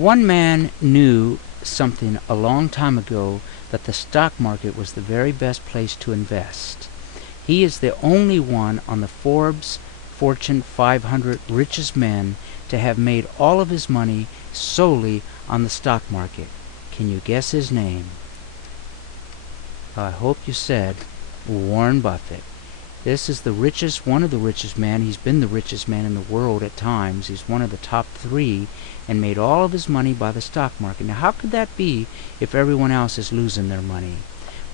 One man knew something a long time ago, that the stock market was the very best place to invest. He is the only one on the Forbes Fortune 500 richest men to have made all of his money solely on the stock market. Can you guess his name? I hope you said Warren Buffett. This is the richest, one of the richest men. He's been the richest man in the world at times. He's one of the top 3 and made all of his money by the stock market. Now, how could that be if everyone else is losing their money?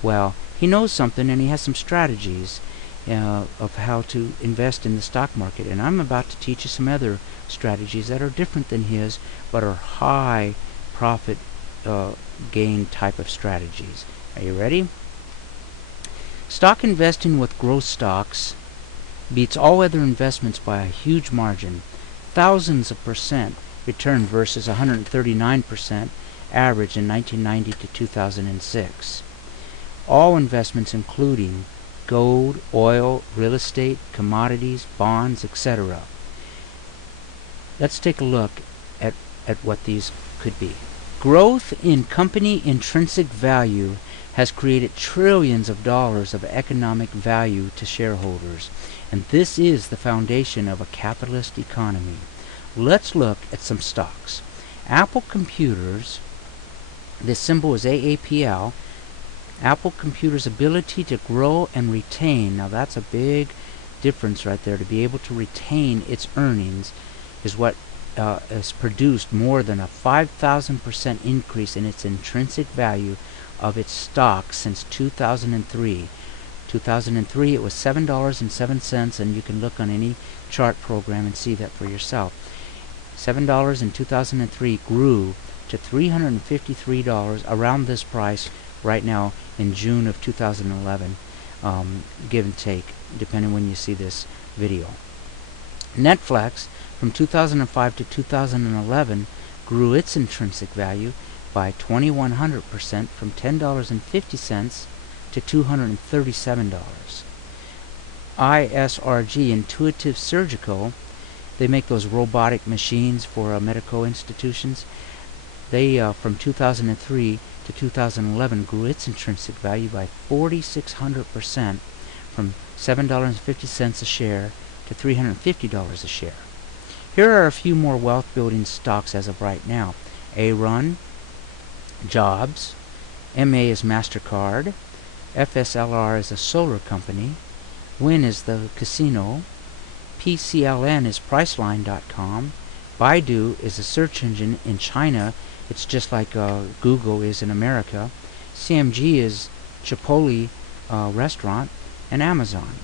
Well, he knows something, and he has some strategies of how to invest in the stock market. And I'm about to teach you some other strategies that are different than his, but are high profit gain type of strategies. Are you ready? Stock investing with growth stocks beats all other investments by a huge margin. Thousands of percent return versus 139% average in 1990 to 2006. All investments including gold, oil, real estate, commodities, bonds, etc. Let's take a look at what these could be. Growth in company intrinsic value has created trillions of dollars of economic value to shareholders, and this is the foundation of a capitalist economy. Let's look at some stocks. Apple Computers, this symbol is AAPL. Apple Computers' ability to grow and retain, now that's a big difference right there. To be able to retain its earnings is what has produced more than a 5,000% increase in its intrinsic value of its stock since 2003. 2003 it was $7.07, and you can look on any chart program and see that for yourself. $7 in 2003 grew to $353 around this price right now in June of 2011, give and take, depending when you see this video. Netflix from 2005 to 2011 grew its intrinsic value by 2,100% from $10.50 to $237. ISRG, Intuitive Surgical, they make those robotic machines for medical institutions. They from 2003 to 2011 grew its intrinsic value by 4,600% from $7.50 a share to $350 a share. Here are a few more wealth building stocks as of right now. A-Run, Jobs, MA is MasterCard, FSLR is a solar company, Wynn is the casino, PCLN is Priceline.com, Baidu is a search engine in China. It's just like Google is in America. CMG is Chipotle restaurant, and Amazon,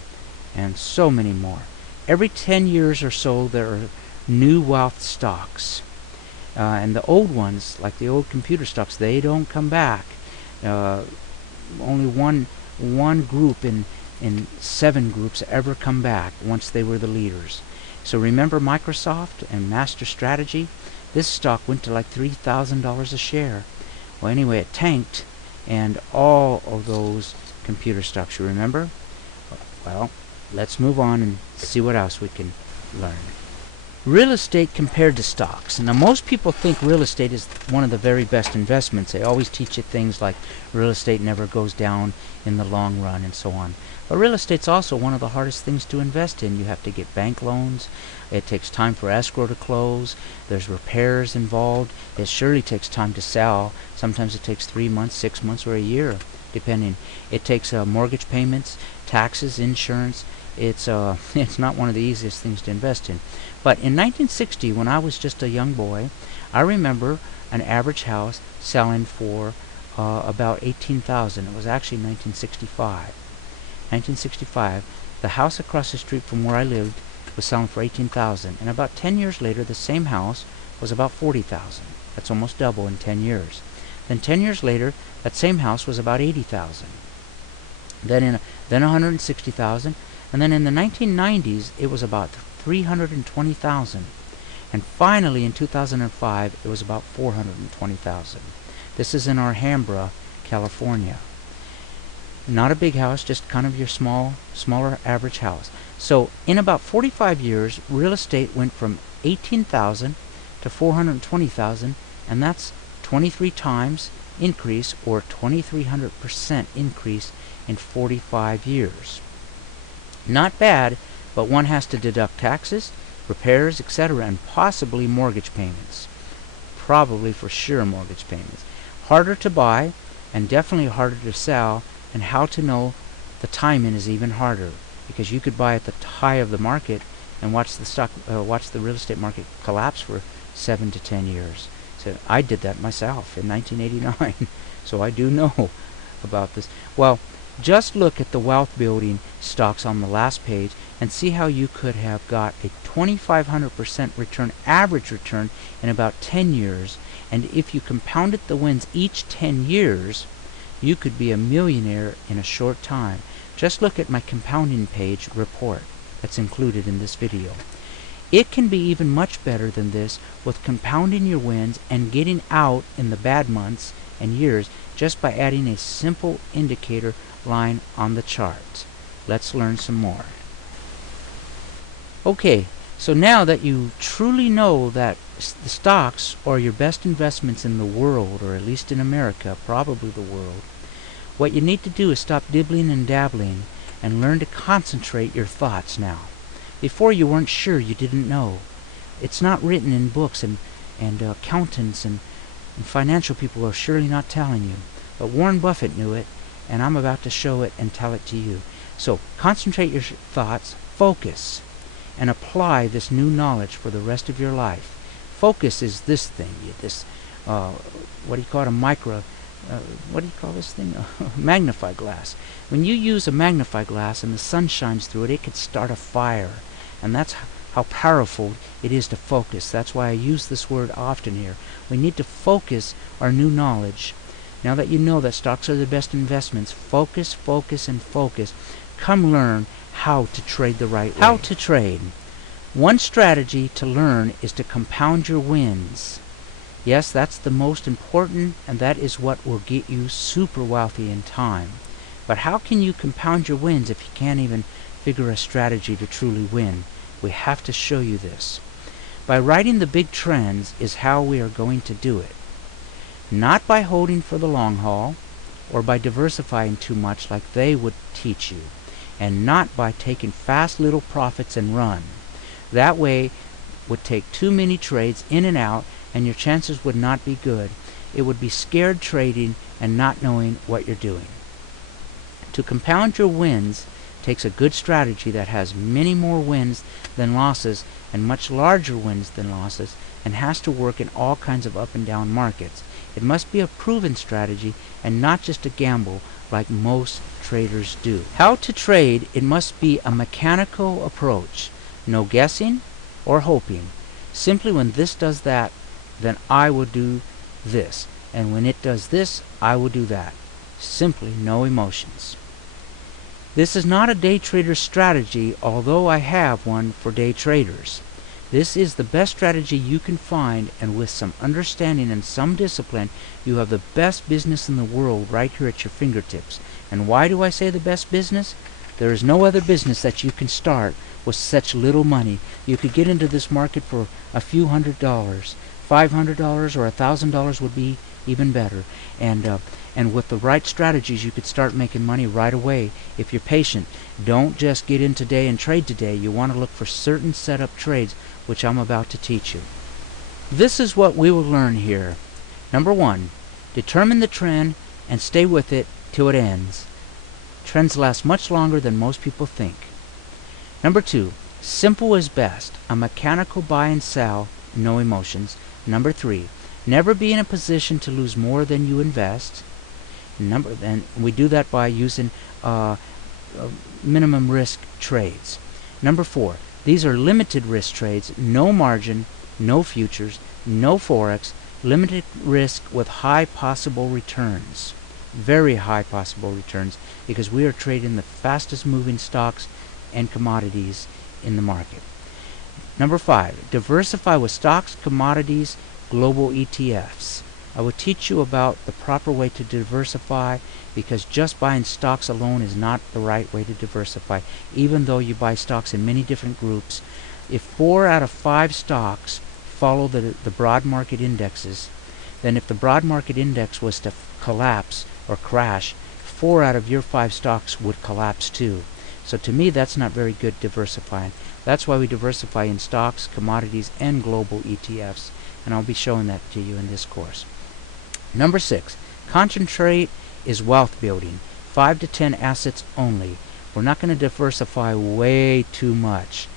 and so many more. Every 10 years or so there are new wealth stocks. And the old ones, like the old computer stocks, they don't come back. Only one group in 7 groups ever come back once they were the leaders. So remember Microsoft and MasterStrategy? This stock went to like $3,000 a share. Well, anyway, it tanked, and all of those computer stocks, you remember? Well, let's move on and see what else we can learn. Real estate compared to stocks. Now, most people think real estate is one of the very best investments. They always teach you things like real estate never goes down in the long run and so on. But real estate's also one of the hardest things to invest in. You have to get bank loans. It takes time for escrow to close. There's repairs involved. It surely takes time to sell. Sometimes it takes 3 months, 6 months, or a year, depending. It takes mortgage payments, taxes, insurance. It's not one of the easiest things to invest in. But in 1960, when I was just a young boy, I remember an average house selling for about $18,000. It was actually 1965. 1965, the house across the street from where I lived was selling for $18,000, and about 10 years later, the same house was about $40,000. That's almost double in 10 years. Then 10 years later, that same house was about $80,000. Then $160,000, and then in the 1990s, it was about $320,000, and finally in 2005, it was about $420,000. This is in Alhambra, California. Not a big house, just kind of your smaller average house. So in about 45 years, real estate went from $18,000 to $420,000 and that's 23 times increase, or 2,300% increase in 45 years. Not bad, but one has to deduct taxes, repairs, etc., and possibly mortgage payments. Probably for sure mortgage payments. Harder to buy, and definitely harder to sell, and how to know the timing is even harder, because you could buy at the high of the market and watch the real estate market collapse for 7 to 10 years. So I did that myself in 1989, so I do know about this. Well, just look at the wealth building stocks on the last page and see how you could have got a 2,500% return, average return, in about 10 years. And if you compounded the wins each 10 years, you could be a millionaire in a short time. Just look at my compounding page report that's included in this video. It can be even much better than this, with compounding your wins and getting out in the bad months and years just by adding a simple indicator line on the chart. Let's learn some more. Okay, so now that you truly know that the stocks are your best investments in the world, or at least in America, probably the world, what you need to do is stop dibbling and dabbling and learn to concentrate your thoughts now. Before, you weren't sure, you didn't know. It's not written in books, and accountants and financial people are surely not telling you. But Warren Buffett knew it, and I'm about to show it and tell it to you. So concentrate your thoughts, focus, and apply this new knowledge for the rest of your life. Focus is this thing, this, what do you call it, what do you call this thing? A magnify glass. When you use a magnify glass and the sun shines through it, it could start a fire. And that's how powerful it is to focus. That's why I use this word often here. We need to focus our new knowledge. Now that you know that stocks are the best investments, focus, focus, and focus. Come learn how to trade the right way. How to trade. One strategy to learn is to compound your wins. Yes, that's the most important, and that is what will get you super wealthy in time. But how can you compound your wins if you can't even figure a strategy to truly win? We have to show you this. By writing the big trends is how we are going to do it. Not by holding for the long haul, or by diversifying too much like they would teach you, and not by taking fast little profits and run. That way would take too many trades in and out, and your chances would not be good. It would be scared trading and not knowing what you're doing. To compound your wins takes a good strategy that has many more wins than losses and much larger wins than losses, and has to work in all kinds of up and down markets. It must be a proven strategy and not just a gamble like most traders do. How to trade, it must be a mechanical approach. No guessing or hoping. Simply when this does that, then I will do this. And when it does this, I will do that. Simply no emotions. This is not a day trader's strategy, although I have one for day traders. This is the best strategy you can find, and with some understanding and some discipline, you have the best business in the world right here at your fingertips. And why do I say the best business? There is no other business that you can start with such little money. You could get into this market for a few $100. $500 or $1,000 would be even better. And with the right strategies, you could start making money right away if you're patient. Don't just get in today and trade today. You want to look for certain setup trades, which I'm about to teach you. This is what we will learn here. Number 1, determine the trend and stay with it till it ends. Trends last much longer than most people think. Number 2, simple is best. A mechanical buy and sell, no emotions. Number 3, never be in a position to lose more than you invest. And we do that by using minimum risk trades. Number 4, these are limited risk trades, no margin, no futures, no forex, limited risk with high possible returns. Very high possible returns, because we are trading the fastest moving stocks and commodities in the market. Number 5, diversify with stocks, commodities, global ETFs. I will teach you about the proper way to diversify, because just buying stocks alone is not the right way to diversify. Even though you buy stocks in many different groups, if 4 out of 5 stocks follow the broad market indexes, then if the broad market index was to collapse or crash, 4 out of your 5 stocks would collapse too. So to me, that's not very good diversifying. That's why we diversify in stocks, commodities, and global ETFs, and I'll be showing that to you in this course. Number 6, concentrate is wealth building. 5 to 10 assets only. We're not going to diversify way too much.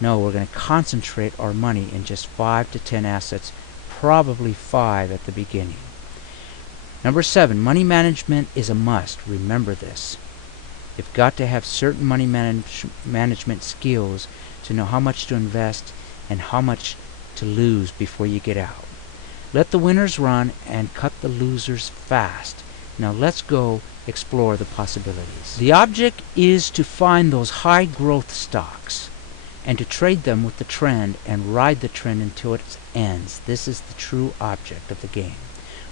No, we're going to concentrate our money in just 5 to 10 assets, probably 5 at the beginning. Number 7, money management is a must. Remember this. You've got to have certain money management skills to know how much to invest and how much to lose before you get out. Let the winners run and cut the losers fast. Now let's go explore the possibilities. The object is to find those high growth stocks and to trade them with the trend and ride the trend until it ends. This is the true object of the game.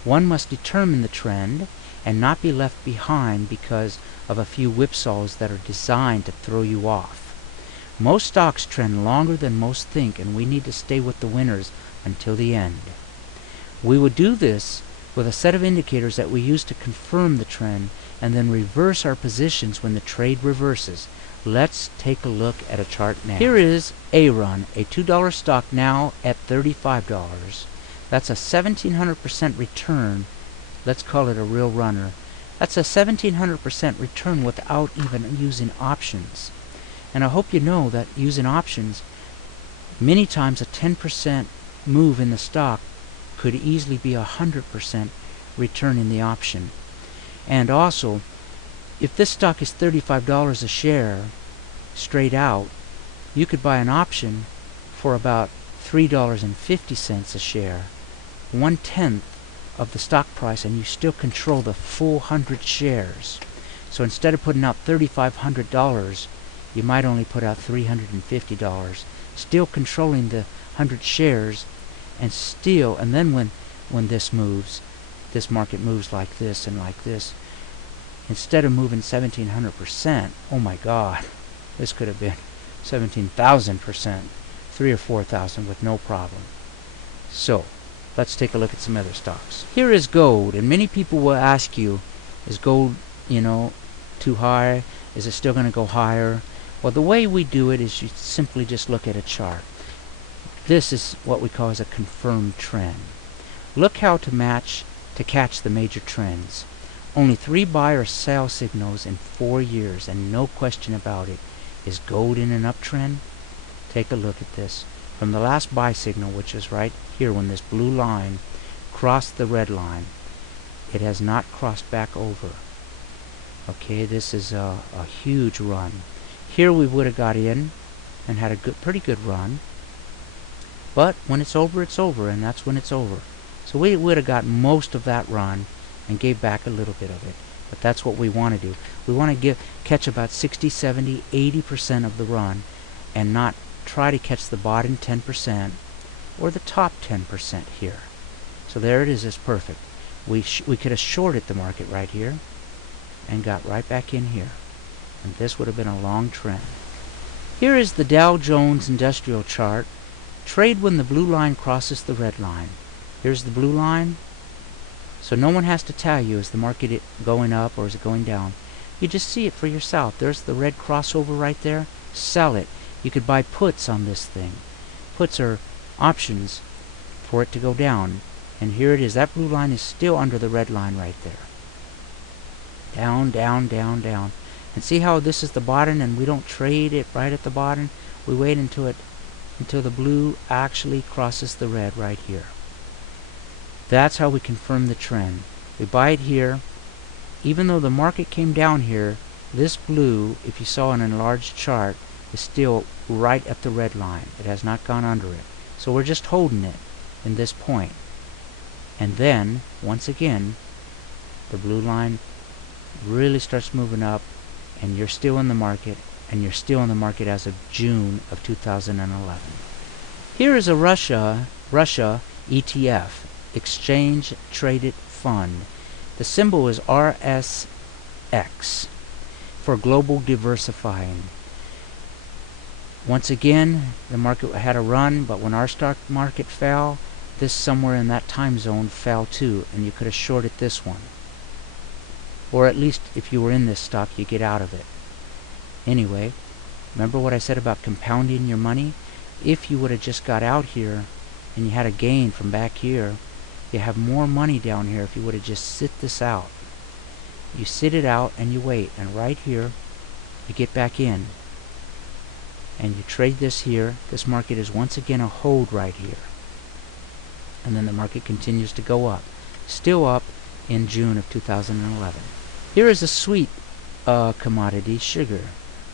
One must determine the trend and not be left behind because of a few whipsaws that are designed to throw you off. Most stocks trend longer than most think, and we need to stay with the winners until the end. We would do this with a set of indicators that we use to confirm the trend and then reverse our positions when the trade reverses. Let's take a look at a chart now. Here is A-Run, a $2 stock now at $35. That's a 1700% return. Let's call it a real runner. That's a 1700% return without even using options. And I hope you know that using options, many times a 10% move in the stock could easily be a 100% return in the option. And also, if this stock is $35 a share straight out, you could buy an option for about $3.50 a share, 1/10 of the stock price, and you still control the full 100 shares. So instead of putting out $3,500, you might only put out $350, still controlling the 100 shares, and then when this moves, this market moves like this and like this, instead of moving 1700%, oh my God, this could have been 17,000%, 3 or 4,000 with no problem. So let's take a look at some other stocks. Here is gold, and many people will ask you, is gold, too high? Is it still going to go higher? Well, the way we do it is you simply just look at a chart. This is what we call as a confirmed trend. Look how to catch the major trends. Only 3 buy or sell signals in 4 years, and no question about it. Is gold in an uptrend? Take a look at this. From the last buy signal, which is right here when this blue line crossed the red line, it has not crossed back over. Okay, this is a huge run. Here we would have got in and had a pretty good run. But when it's over, and that's when it's over. So we would have got most of that run and gave back a little bit of it. But that's what we want to do. We want to catch about 60, 70, 80% of the run and not try to catch the bottom 10% or the top 10% here. So there it is. It's perfect. We could have shorted the market right here and got right back in here. And this would have been a long trend. Here is the Dow Jones Industrial Chart. Trade when the blue line crosses the red line. Here's the blue line. So no one has to tell you, is the market going up or is it going down? You just see it for yourself. There's the red crossover right there. Sell it. You could buy puts on this thing. Puts are options for it to go down. And here it is. That blue line is still under the red line right there. Down, down, down, down. And see how this is the bottom and we don't trade it right at the bottom? We wait until the blue actually crosses the red right here. That's how we confirm the trend. We buy it here. Even though the market came down here, this blue, if you saw an enlarged chart, is still right at the red line. It has not gone under it. So we're just holding it in this point. And then, once again, the blue line really starts moving up, and you're still in the market, and you're still in the market as of June of 2011. Here is a Russia ETF, Exchange Traded Fund. The symbol is RSX for global diversifying. Once again, the market had a run, but when our stock market fell, this somewhere in that time zone fell too, and you could have shorted this one. Or at least if you were in this stock, you get out of it. Anyway, remember what I said about compounding your money? If you would have just got out here and you had a gain from back here, you have more money down here if you would have just sit this out. You sit it out and you wait, and right here you get back in and you trade this here. This market is once again a hold right here, and then the market continues to go up, still up in June of 2011. Here is a sweet commodity, sugar.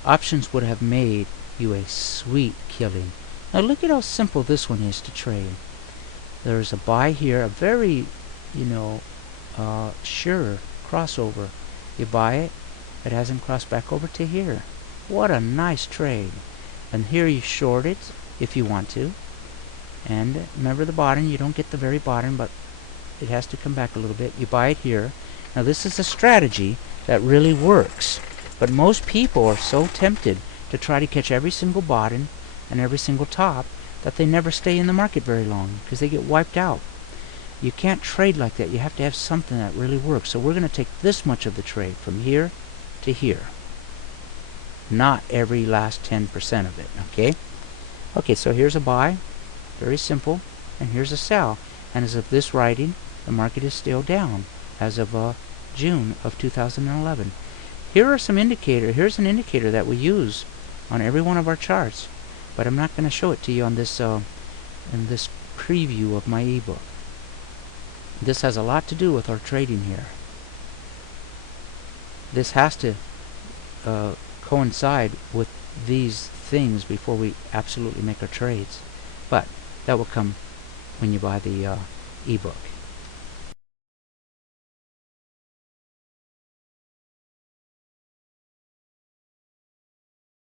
Options would have made you a sweet killing. Now look at how simple this one is to trade. There's a buy here, a very, sure crossover. You buy it, it hasn't crossed back over to here. What a nice trade. And here you short it if you want to. And remember the bottom, you don't get the very bottom, but it has to come back a little bit. You buy it here. Now this is a strategy that really works. But most people are so tempted to try to catch every single bottom and every single top that they never stay in the market very long because they get wiped out. You can't trade like that. You have to have something that really works. So we're going to take this much of the trade from here to here. Not every last 10% of it, okay? Okay, so here's a buy. Very simple. And here's a sell. And as of this writing, the market is still down as of June of 2011. Here are some indicators. Here's an indicator that we use on every one of our charts, but I'm not going to show it to you on this in this preview of my ebook. This has a lot to do with our trading here. This has to coincide with these things before we absolutely make our trades, but that will come when you buy the ebook.